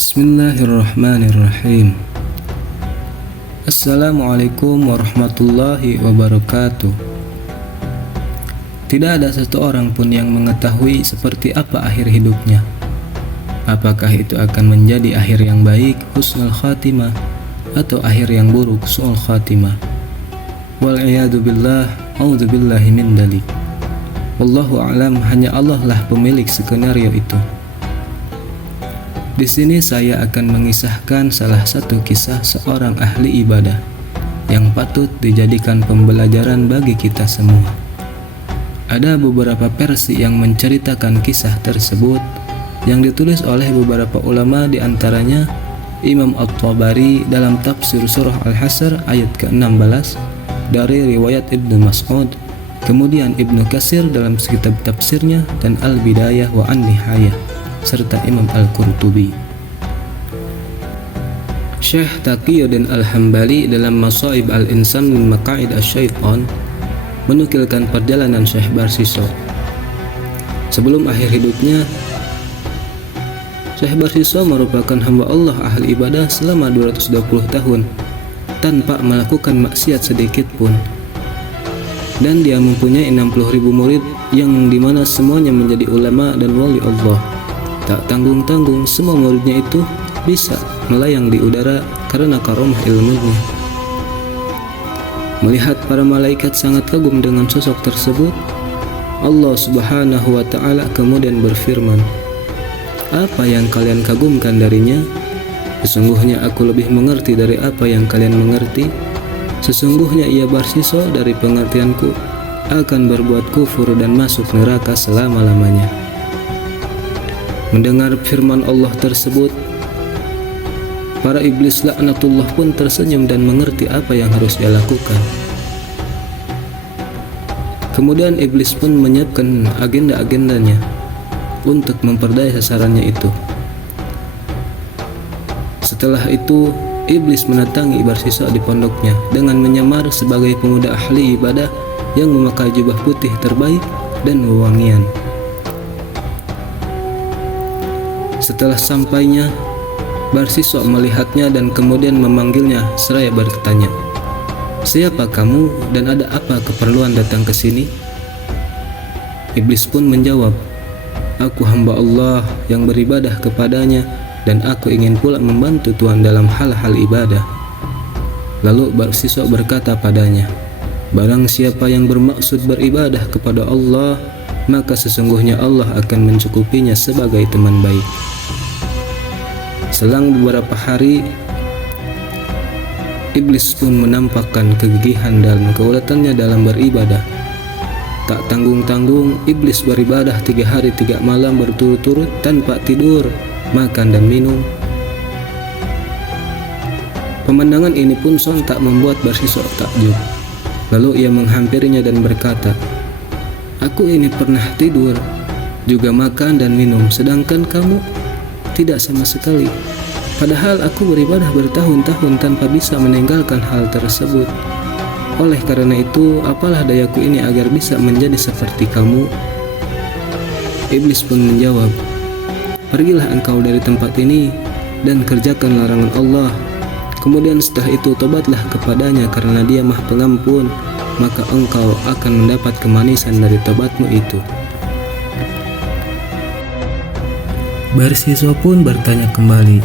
Bismillahirrahmanirrahim. Assalamualaikum warahmatullahi wabarakatuh. Tidak ada satu orang pun yang mengetahui seperti apa akhir hidupnya. Apakah itu akan menjadi akhir yang baik, husnul khatimah, atau akhir yang buruk, su'ul khatimah. Wal'iyadu billah, a'udzubillahi min dalik. Wallahu a'lam, hanya Allah lah pemilik skenario itu. Di sini saya akan mengisahkan salah satu kisah seorang ahli ibadah yang patut dijadikan pembelajaran bagi kita semua. Ada beberapa versi yang menceritakan kisah tersebut yang ditulis oleh beberapa ulama, di antaranya Imam At-Tabari dalam tafsir surah Al-Hasr ayat ke-16 dari riwayat Ibnu Mas'ud, kemudian Ibnu Katsir dalam kitab tafsirnya, dan Al-Bidayah wa An-Nihayah serta Imam Al-Qurtubi. Syekh Taqiyuddin Al-Hambali dalam Masaib Al-Insan min Maqa'id Asy-Syaitan menukilkan perjalanan Syekh Barsiso. Sebelum akhir hidupnya, Syekh Barsiso merupakan hamba Allah ahli ibadah selama 220 tahun tanpa melakukan maksiat sedikit pun. Dan dia mempunyai 60.000 murid yang dimana semuanya menjadi ulama dan wali Allah. Tak tanggung-tanggung semua muridnya itu bisa melayang di udara karena karomah ilmunya. Melihat para malaikat sangat kagum dengan sosok tersebut, Allah Subhanahu wa ta'ala kemudian berfirman, "Apa yang kalian kagumkan darinya? Sesungguhnya aku lebih mengerti dari apa yang kalian mengerti. Sesungguhnya ia Barsiso dari pengertianku akan berbuat kufur dan masuk neraka selama-lamanya." Mendengar firman Allah tersebut, para iblis laknatullah pun tersenyum dan mengerti apa yang harus dia lakukan. Kemudian iblis pun menyiapkan agenda-agendanya untuk memperdaya sasarannya itu. Setelah itu, iblis mendatangi Barsiso di pondoknya dengan menyamar sebagai pemuda ahli ibadah yang memakai jubah putih terbaik dan wewangian. Setelah sampainya, Barsiso melihatnya dan kemudian memanggilnya seraya bertanya, "Siapa kamu dan ada apa keperluan datang ke sini?" Iblis pun menjawab, "Aku hamba Allah yang beribadah kepadanya dan aku ingin pula membantu Tuhan dalam hal-hal ibadah." Lalu Barsiso berkata padanya, "Barang siapa yang bermaksud beribadah kepada Allah, maka sesungguhnya Allah akan mencukupinya sebagai teman baik." Selang beberapa hari, iblis pun menampakkan kegigihan dan keuletannya dalam beribadah. Tak tanggung-tanggung, iblis beribadah 3 hari 3 malam berturut-turut tanpa tidur, makan dan minum. Pemandangan ini pun sontak membuat Barsiso takjub. Lalu ia menghampirinya dan berkata, "Aku ini pernah tidur, juga makan dan minum, sedangkan kamu tidak sama sekali. Padahal aku beribadah bertahun-tahun tanpa bisa meninggalkan hal tersebut. Oleh karena itu, apalah dayaku ini agar bisa menjadi seperti kamu?" Iblis pun menjawab, "Pergilah engkau dari tempat ini dan kerjakan larangan Allah. Kemudian setelah itu tobatlah kepadanya karena Dia Maha Pengampun, maka engkau akan mendapat kemanisan dari tobatmu itu." Barsiso pun bertanya kembali,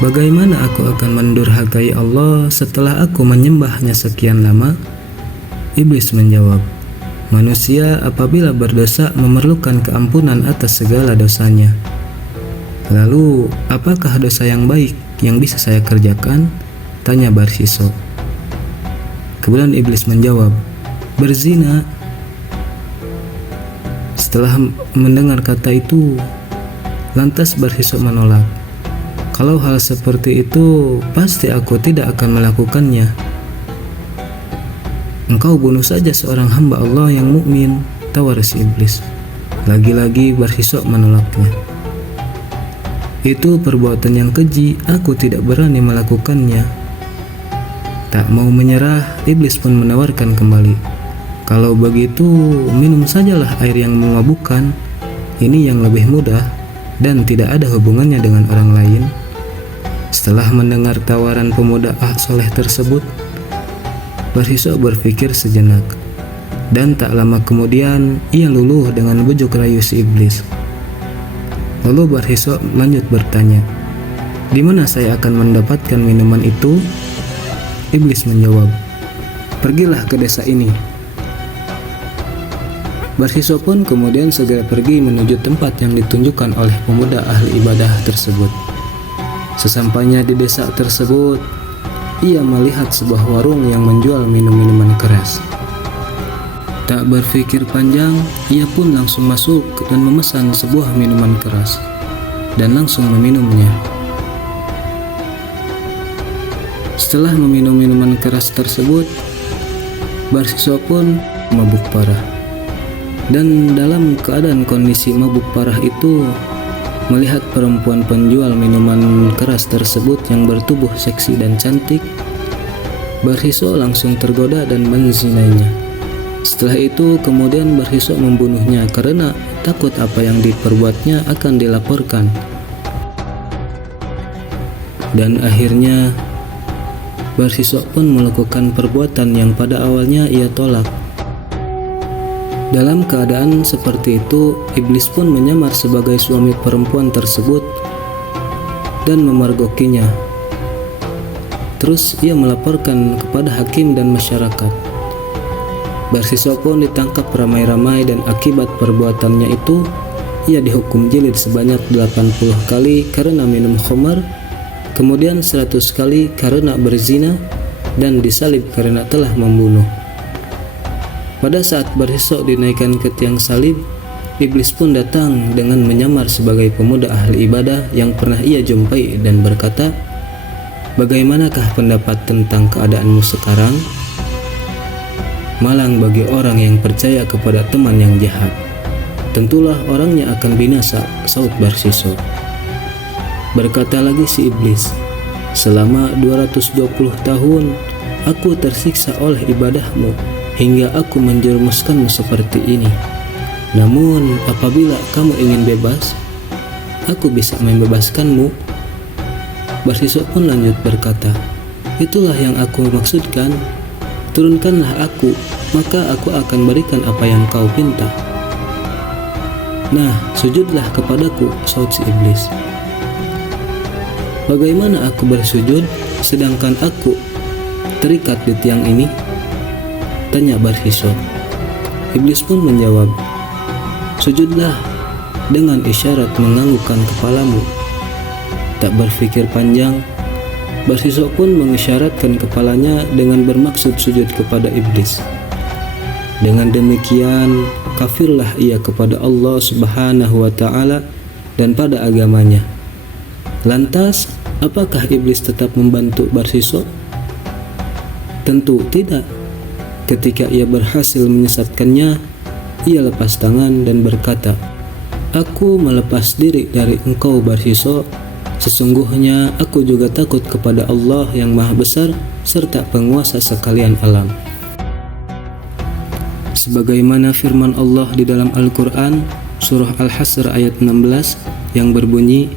"Bagaimana aku akan mendurhakai Allah setelah aku menyembahnya sekian lama?" Iblis menjawab, "Manusia apabila berdosa memerlukan keampunan atas segala dosanya. Lalu, apakah dosa yang baik yang bisa saya kerjakan?" tanya Barsiso. Kemudian iblis menjawab, "Berzina." Setelah mendengar kata itu, lantas Barsiso menolak, "Kalau hal seperti itu, pasti aku tidak akan melakukannya." "Engkau bunuh saja seorang hamba Allah yang mukmin," tawar si iblis. Lagi-lagi Barsiso menolaknya. "Itu perbuatan yang keji, aku tidak berani melakukannya." Tak mau menyerah, iblis pun menawarkan kembali, "Kalau begitu, minum sajalah air yang memabukkan. Ini yang lebih mudah." dan tidak ada hubungannya dengan orang lain. Setelah mendengar tawaran pemuda soleh tersebut, Barsiso berpikir sejenak, dan tak lama kemudian ia luluh dengan bujuk rayu si iblis. Lalu Barsiso lanjut bertanya, "Di mana saya akan mendapatkan minuman itu?" Iblis menjawab, "Pergilah ke desa ini." Barsiso pun kemudian segera pergi menuju tempat yang ditunjukkan oleh pemuda ahli ibadah tersebut. Sesampainya di desa tersebut, ia melihat sebuah warung yang menjual minum-minuman keras. Tak berpikir panjang, ia pun langsung masuk dan memesan sebuah minuman keras dan langsung meminumnya. Setelah meminum minuman keras tersebut, Barsiso pun mabuk parah. Dan dalam keadaan kondisi mabuk parah itu, melihat perempuan penjual minuman keras tersebut yang bertubuh seksi dan cantik, Barsiso langsung tergoda dan menzinainya. Setelah itu kemudian Barsiso membunuhnya karena takut apa yang diperbuatnya akan dilaporkan. Dan akhirnya Barsiso pun melakukan perbuatan yang pada awalnya ia tolak. Dalam keadaan seperti itu, iblis pun menyamar sebagai suami perempuan tersebut dan memergokinya. Terus ia melaporkan kepada hakim dan masyarakat. Barsiso pun ditangkap ramai-ramai dan akibat perbuatannya itu, ia dihukum jilid sebanyak 80 kali karena minum khamar, kemudian 100 kali karena berzina, dan disalib karena telah membunuh. Pada saat Barsiso dinaikkan ke tiang salib, iblis pun datang dengan menyamar sebagai pemuda ahli ibadah yang pernah ia jumpai dan berkata, "Bagaimanakah pendapat tentang keadaanmu sekarang?" "Malang bagi orang yang percaya kepada teman yang jahat. Tentulah orangnya akan binasa," saut Barsiso. Berkata lagi si iblis, "Selama 220 tahun aku tersiksa oleh ibadahmu hingga aku menjerumuskanmu seperti ini. Namun apabila kamu ingin bebas, aku bisa membebaskanmu." Barsiso pun lanjut berkata, "Itulah yang aku maksudkan. Turunkanlah aku, maka aku akan berikan apa yang kau pinta." "Nah, sujudlah kepadaku," saut si iblis. "Bagaimana aku bersujud sedangkan aku terikat di tiang ini?" tanya Barsiso. Iblis pun menjawab, "Sujudlah dengan isyarat menganggukkan kepalamu." Tak berpikir panjang, Barsiso pun mengisyaratkan kepalanya dengan bermaksud sujud kepada iblis. Dengan demikian, kafirlah ia kepada Allah Subhanahu wa Ta'ala dan pada agamanya. Lantas, apakah iblis tetap membantu Barsiso? Tentu tidak. Ketika ia berhasil menyesatkannya, ia lepas tangan dan berkata, "Aku melepas diri dari engkau Barsiso. Sesungguhnya aku juga takut kepada Allah yang Maha Besar serta penguasa sekalian alam." Sebagaimana firman Allah di dalam Al-Quran, surah Al-Hasr ayat 16 yang berbunyi,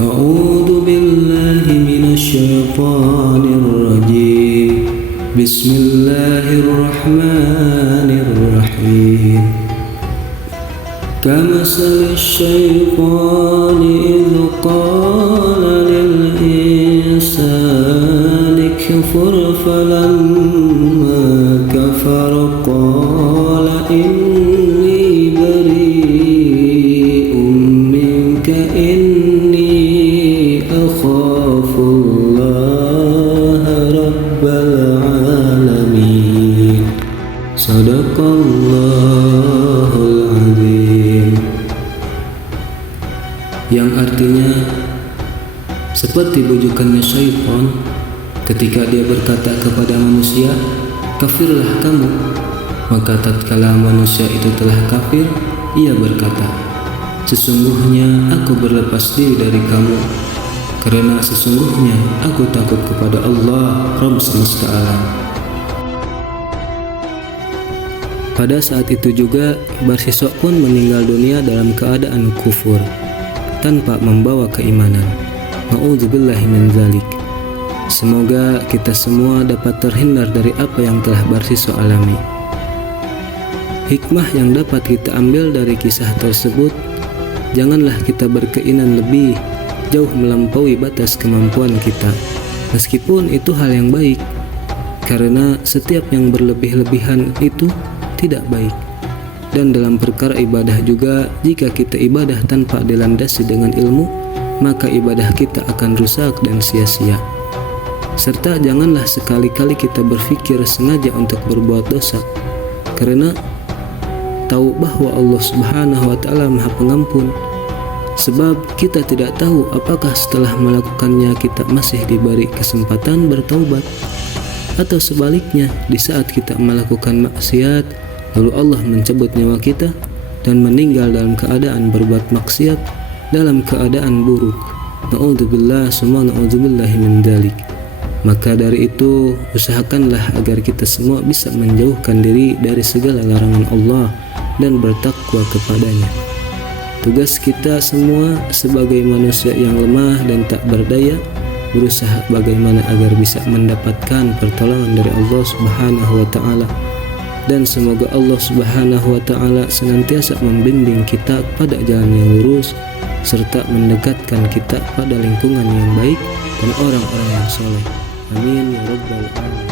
"A'udzu billahi minasyaitonir rajim. Bismillahirrahmanirrahim. Kamathali syaitani idh qala lil insani kfur falamma kafara qala inni bari'un minka inni akhafullaha rabbal alamin." Sadaqallahul azim. Yang artinya, seperti bujukannya syaitan ketika dia berkata kepada manusia, "Kafirlah kamu." Maka tatkala manusia itu telah kafir, ia berkata, "Sesungguhnya aku berlepas diri dari kamu, karena sesungguhnya aku takut kepada Allah, Rabb semesta alam." Pada saat itu juga Barsisok pun meninggal dunia dalam keadaan kufur tanpa membawa keimanan. Na'udzubillahi min dzalik. Semoga kita semua dapat terhindar dari apa yang telah Barsisok alami. Hikmah yang dapat kita ambil dari kisah tersebut, janganlah kita berkeinginan lebih jauh melampaui batas kemampuan kita, meskipun itu hal yang baik, karena setiap yang berlebih-lebihan itu tidak baik. Dan dalam perkara ibadah juga, jika kita ibadah tanpa dilandasi dengan ilmu, maka ibadah kita akan rusak dan sia-sia. Serta janganlah sekali-kali kita berpikir sengaja untuk berbuat dosa, karena tahu bahwa Allah Subhanahu wa Ta'ala Maha Pengampun. Sebab kita tidak tahu apakah setelah melakukannya kita masih diberi kesempatan bertaubat, atau sebaliknya di saat kita melakukan maksiat lalu Allah mencabut nyawa kita dan meninggal dalam keadaan berbuat maksiat, dalam keadaan buruk. Na'udzubillah summa na'udzubillahi min dzalik. Maka dari itu, usahakanlah agar kita semua bisa menjauhkan diri dari segala larangan Allah dan bertakwa kepadanya. Tugas kita semua sebagai manusia yang lemah dan tak berdaya, berusaha bagaimana agar bisa mendapatkan pertolongan dari Allah Subhanahu wa Ta'ala. Dan semoga Allah Subhanahu wa Ta'ala senantiasa membimbing kita pada jalan yang lurus, serta mendekatkan kita pada lingkungan yang baik dan orang-orang yang soleh. Amin ya rabbal alamin.